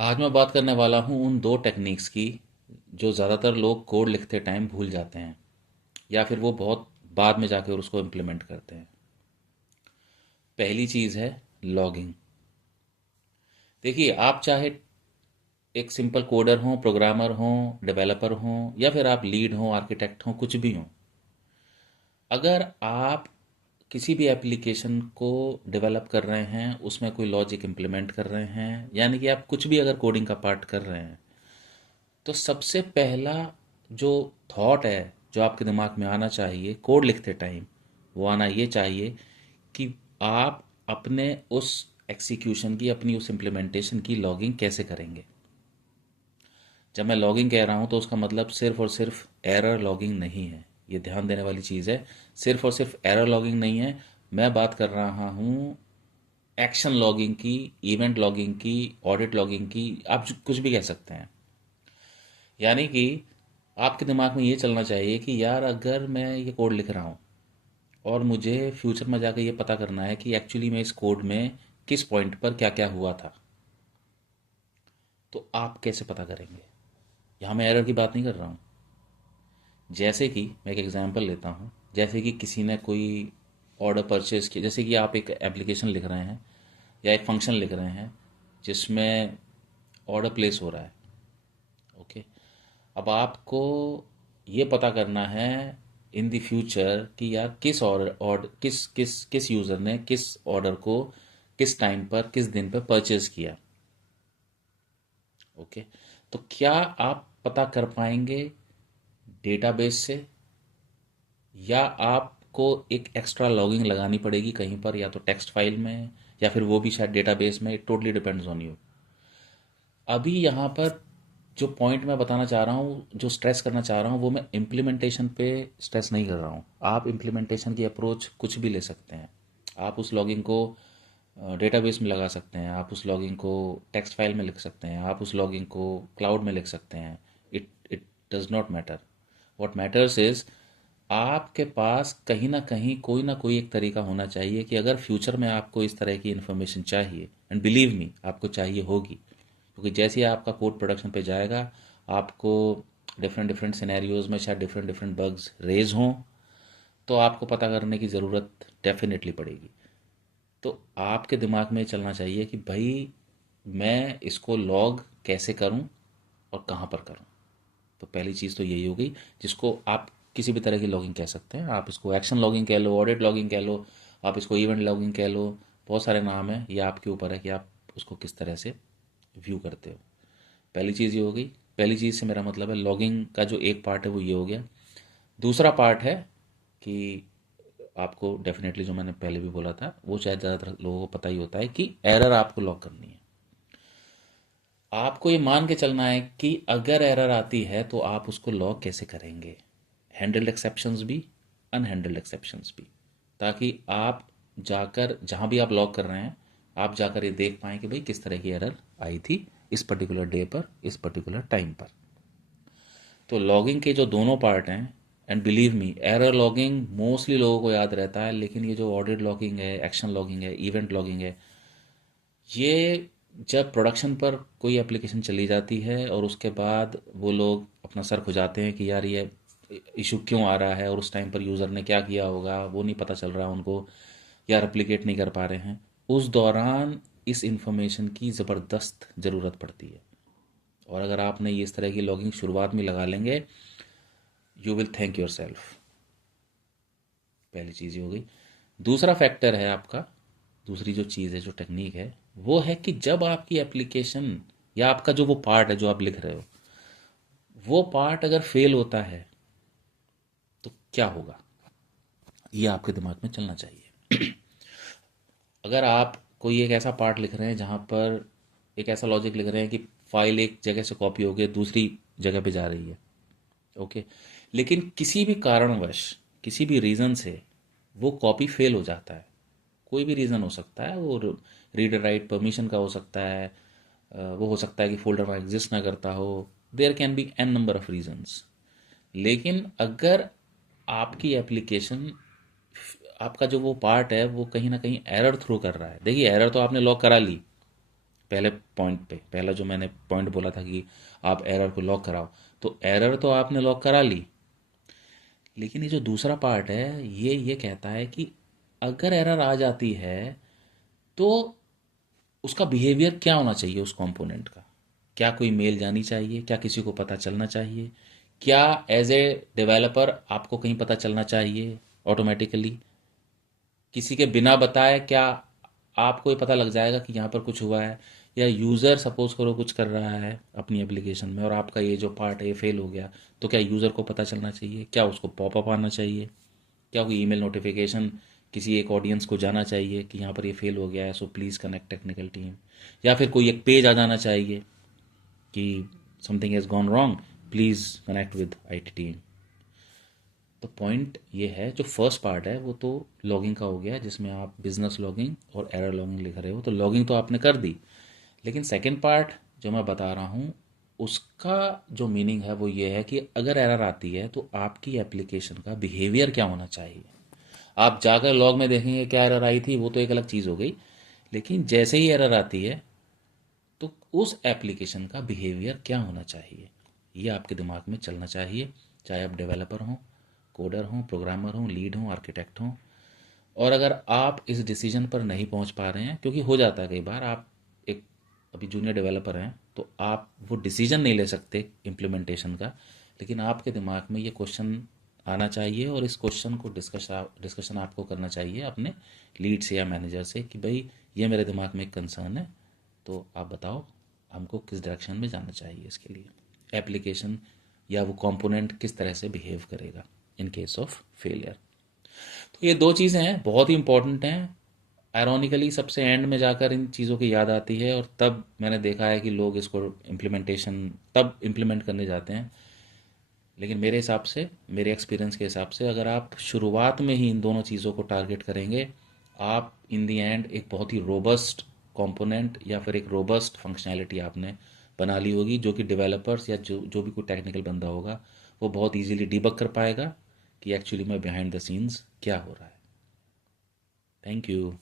आज मैं बात करने वाला हूँ उन दो टेक्निक्स की जो ज़्यादातर लोग कोड लिखते टाइम भूल जाते हैं या फिर वो बहुत बाद में जाके उसको इम्प्लीमेंट करते हैं। पहली चीज़ है लॉगिंग। देखिए, आप चाहे एक सिंपल कोडर हो, प्रोग्रामर हो, डेवलपर हो, या फिर आप लीड हो, आर्किटेक्ट हो, कुछ भी हो, अगर आप किसी भी एप्लीकेशन को डेवलप कर रहे हैं, उसमें कोई लॉजिक इम्प्लीमेंट कर रहे हैं, यानी कि आप कुछ भी अगर कोडिंग का पार्ट कर रहे हैं, तो सबसे पहला जो थॉट है जो आपके दिमाग में आना चाहिए कोड लिखते टाइम, वो आना ये चाहिए कि आप अपने उस एग्जीक्यूशन की, अपनी उस इम्प्लीमेंटेशन की लॉगिंग कैसे करेंगे। जब मैं लॉगिंग कह रहा हूँ तो उसका मतलब सिर्फ और सिर्फ एरर लॉगिंग नहीं है। ये ध्यान देने वाली चीज़ है। सिर्फ और सिर्फ एरर लॉगिंग नहीं है। मैं बात कर रहा हूँ एक्शन लॉगिंग की, इवेंट लॉगिंग की, ऑडिट लॉगिंग की, आप कुछ भी कह सकते हैं। यानी कि आपके दिमाग में ये चलना चाहिए कि यार अगर मैं ये कोड लिख रहा हूँ और मुझे फ्यूचर में जाकर ये पता करना है कि एक्चुअली में इस कोड में किस पॉइंट पर क्या क्या हुआ था, तो आप कैसे पता करेंगे। यहाँ मैं एरर की बात नहीं कर रहा हूँ। जैसे कि मैं एक एग्जांपल लेता हूँ, जैसे कि किसी ने कोई ऑर्डर परचेज किया, जैसे कि आप एक एप्लीकेशन लिख रहे हैं या एक फंक्शन लिख रहे हैं जिसमें ऑर्डर प्लेस हो रहा है। ओके। अब आपको ये पता करना है इन द फ्यूचर कि यार किस ऑर्डर किस किस किस यूज़र ने किस ऑर्डर को किस टाइम पर किस दिन पर परचेज किया। ओके। तो क्या आप पता कर पाएंगे डेटाबेस से, या आपको एक एक्स्ट्रा लॉगिंग लगानी पड़ेगी कहीं पर, या तो टेक्स्ट फाइल में या फिर वो भी शायद डेटाबेस में। It totally depends on you. अभी यहाँ पर जो पॉइंट मैं बताना चाह रहा हूँ, जो स्ट्रेस करना चाह रहा हूँ, वो मैं इम्प्लीमेंटेशन पे स्ट्रेस नहीं कर रहा हूँ। आप इम्प्लीमेंटेशन की अप्रोच कुछ भी ले सकते हैं। आप उस लॉगिंग को डेटाबेस में लगा सकते हैं, आप उस लॉगिंग को टेक्स्ट फाइल में लिख सकते हैं, आप उस लॉगिंग को क्लाउड में लिख सकते हैं। It it does not matter. What matters is आपके पास कहीं ना कोई एक तरीका होना चाहिए कि अगर फ्यूचर में आपको इस तरह की इन्फॉर्मेशन चाहिए, एंड बिलीव मी आपको चाहिए होगी, क्योंकि जैसे ही आपका कोड प्रोडक्शन पे जाएगा, आपको डिफरेंट डिफरेंट सिनेरियोज में शायद डिफरेंट डिफरेंट बग्स रेज हों, तो आपको पता करने की ज़रूरत डेफिनेटली पड़ेगी। तो आपके दिमाग में चलना चाहिए कि भाई मैं इसको लॉग कैसे करूं और कहां पर करूं। तो पहली चीज़ तो यही होगी, जिसको आप किसी भी तरह की लॉगिंग कह सकते हैं। आप इसको एक्शन लॉगिंग कह लो, ऑडिट लॉगिंग कह लो, आप इसको इवेंट लॉगिंग कह लो। बहुत सारे नाम हैं, ये आपके ऊपर है कि आप उसको किस तरह से व्यू करते हो। पहली चीज़ ये होगी। पहली चीज़ से मेरा मतलब है लॉगिंग का जो एक पार्ट है वो ये हो गया। दूसरा पार्ट है कि आपको डेफिनेटली, जो मैंने पहले भी बोला था, वो शायद ज़्यादातर लोगों को पता ही होता है कि एरर आपको लॉग करनी है। आपको ये मान के चलना है कि अगर एरर आती है तो आप उसको लॉग कैसे करेंगे। हैंडल्ड एक्सेप्शंस भी, अनहैंडल्ड एक्सेप्शंस भी, ताकि आप जाकर जहाँ भी आप लॉग कर रहे हैं, आप जाकर ये देख पाएँ कि भाई किस तरह की एरर आई थी इस पर्टिकुलर डे पर, इस पर्टिकुलर टाइम पर। तो लॉगिंग के जो दोनों पार्ट हैं, and believe me error logging mostly लोगों को याद रहता है, लेकिन ये जो ऑडिट लॉगिंग है, एक्शन लॉगिंग है, इवेंट लॉगिंग है, ये जब प्रोडक्शन पर कोई एप्लीकेशन चली जाती है और उसके बाद वो लोग अपना सर खुजाते हैं कि यार ये इशू क्यों आ रहा है और उस टाइम पर यूज़र ने क्या किया होगा वो नहीं पता चल रहा उनको, या रेप्लिकेट नहीं कर पा रहे हैं, उस दौरान इस इंफॉर्मेशन की ज़बरदस्त ज़रूरत पड़ती है। और अगर आपने ये इस तरह की लॉगिंग शुरुआत में लगा लेंगे, you will thank your self. पहली चीज़ ये हो गई। दूसरा फैक्टर है आपका, दूसरी जो चीज़ है, जो टेक्निक है, वो है कि जब आपकी एप्लीकेशन या आपका जो वो पार्ट है जो आप लिख रहे हो, वो पार्ट अगर फेल होता है तो क्या होगा, ये आपके दिमाग में चलना चाहिए। अगर आप कोई एक ऐसा पार्ट लिख रहे हैं जहाँ पर एक ऐसा लॉजिक लिख रहे हैं कि फाइल एक जगह से कॉपी होकर दूसरी जगह पे जा रही है, ओके, लेकिन किसी भी कारणवश, किसी भी रीज़न से वो कॉपी फेल हो जाता है। कोई भी रीज़न हो सकता है, वो रीडर राइट परमिशन का हो सकता है, वो हो सकता है कि फोल्डर वहाँ एग्जिस्ट ना करता हो। There can be n number of reasons. लेकिन अगर आपकी एप्लीकेशन, आपका जो वो पार्ट है वो कहीं ना कहीं एरर थ्रो कर रहा है, देखिए एरर तो आपने लॉग करा ली, पहले पॉइंट पे, पहला जो मैंने पॉइंट बोला था कि आप एरर को लॉक कराओ, तो एरर तो आपने लॉक करा ली, लेकिन ये जो दूसरा पार्ट है ये कहता है कि अगर एरर आ जाती है तो उसका बिहेवियर क्या होना चाहिए उस कंपोनेंट का। क्या कोई मेल जानी चाहिए, क्या किसी को पता चलना चाहिए, क्या एज ए डेवलपर आपको कहीं पता चलना चाहिए ऑटोमेटिकली, किसी के बिना बताए क्या आपको ये पता लग जाएगा कि यहाँ पर कुछ हुआ है, या यूज़र सपोज करो कुछ कर रहा है अपनी एप्लीकेशन में और आपका ये जो पार्ट है ये फेल हो गया, तो क्या यूज़र को पता चलना चाहिए, क्या उसको पॉपअप आना चाहिए, क्या कोई ईमेल नोटिफिकेशन किसी एक ऑडियंस को जाना चाहिए कि यहाँ पर ये फेल हो गया है, so please connect technical team, या फिर कोई एक पेज आ जाना चाहिए कि something has gone wrong, please connect with IT team. तो पॉइंट ये है, जो फर्स्ट पार्ट है वो तो लॉगिंग का हो गया जिसमें आप बिजनेस लॉगिंग और एरर लॉगिंग लिख रहे हो, तो लॉगिंग तो आपने कर दी। लेकिन सेकंड पार्ट जो मैं बता रहा हूँ उसका जो मीनिंग है वो ये है कि अगर एरर आती है तो आपकी एप्लीकेशन का बिहेवियर क्या होना चाहिए। आप जाकर लॉग में देखेंगे क्या एरर आई थी, वो तो एक अलग चीज़ हो गई, लेकिन जैसे ही एरर आती है तो उस एप्लीकेशन का बिहेवियर क्या होना चाहिए, ये आपके दिमाग में चलना चाहिए। चाहे आप डेवलपर हों, कोडर हों, प्रोग्रामर हों, लीड हों, आर्किटेक्ट हों। और अगर आप इस डिसीजन पर नहीं पहुंच पा रहे हैं, क्योंकि हो जाता है कई बार आप एक अभी जूनियर डेवलपर हैं तो आप वो डिसीजन नहीं ले सकते इम्प्लीमेंटेशन का, लेकिन आपके दिमाग में ये क्वेश्चन आना चाहिए और इस क्वेश्चन को डिस्कशन आपको करना चाहिए अपने लीड से या मैनेजर से कि भाई ये मेरे दिमाग में एक कंसर्न है, तो आप बताओ हमको किस डायरेक्शन में जाना चाहिए, इसके लिए एप्लीकेशन या वो कंपोनेंट किस तरह से बिहेव करेगा इन केस ऑफ फेलियर। तो ये दो चीज़ें हैं, बहुत ही इंपॉर्टेंट हैं। आयरॉनिकली सबसे एंड में जाकर इन चीज़ों की याद आती है और तब मैंने देखा है कि लोग इसको इम्प्लीमेंटेशन तब इम्प्लीमेंट करने जाते हैं। लेकिन मेरे हिसाब से, मेरे एक्सपीरियंस के हिसाब से, अगर आप शुरुआत में ही इन दोनों चीज़ों को टारगेट करेंगे, आप इन दी एंड एक बहुत ही रोबस्ट कंपोनेंट या फिर एक रोबस्ट फंक्शनैलिटी आपने बना ली होगी, जो कि डेवलपर्स या जो भी कोई टेक्निकल बंदा होगा वो बहुत इजीली डिबग कर पाएगा कि एक्चुअली में बिहाइंड द सीन्स क्या हो रहा है। Thank you.